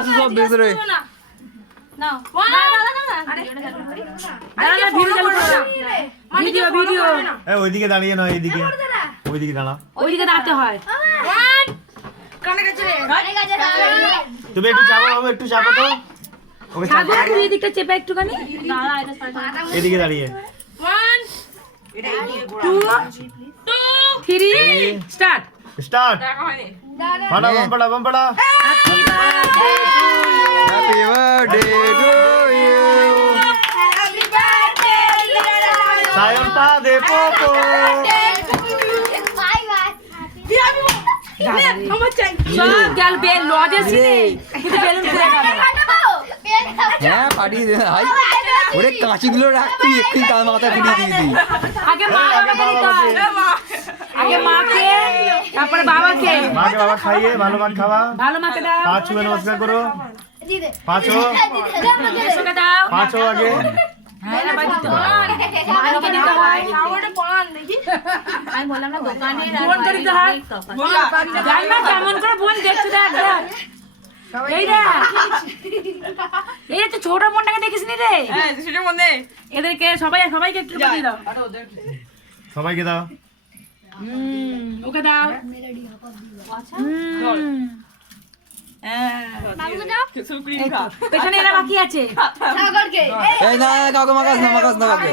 আছে সব ভেতরে। ওইদিকে দাঁড়িয়ে নয়, এইদিকে ওইদিকে দাঁড়া, ওইদিকে দাঁড়াতে হয়। তুমি একটু চাপো বাবু, একটু চাপো তো ওকে, সাগর তুই এদিকটা চেপে একটুখানি। এদিকে দাঁড়িয়ে 1 2 3 স্টার্ট। স্টার্ট। ফাটা বাম্পাড়া বাম্পাড়া। Happy birthday to you. সায়নটা দে পোপো। সব গেল বেল লজে ছিলে কিন্তু বেলুন খুলে গেল। হ্যাঁ পাঠিয়ে দে ভাই, ওরে কাঁচিগুলো রাখ, তুই একদিন তার মাথায় ফুটিয়ে দিবি। আগে মা বাবাকে দিতে হয়। আগে মাকে, তারপরে বাবাকে। মাকে বাবা খাইয়ে ভালো মাছ খাওয়া। ভালো মাকে দাও, পাঁচ ছুঁয়ে নমস্কার করো। পাঁচো এসোকে দাও। পাঁচো আগে। হ্যাঁ না ভাই দিতে হয়, মাকে দিতে হয়। আমি বললাম না দোকানে ফোন করে দিতে হয়। জানি না কেমন করে বোন দেখছে, দেখ দেখ এই দেখ, এই তো ছোট বোনটাকে দেখিস নি রে? এদেরকে সবাইকে একটু দিয়ে দাও। সবাইকে দাও। ওকে দাও। পেছনে এরা বাকি আছে। এই না কাউকে মাকাস না, মাকাস না কাউকে।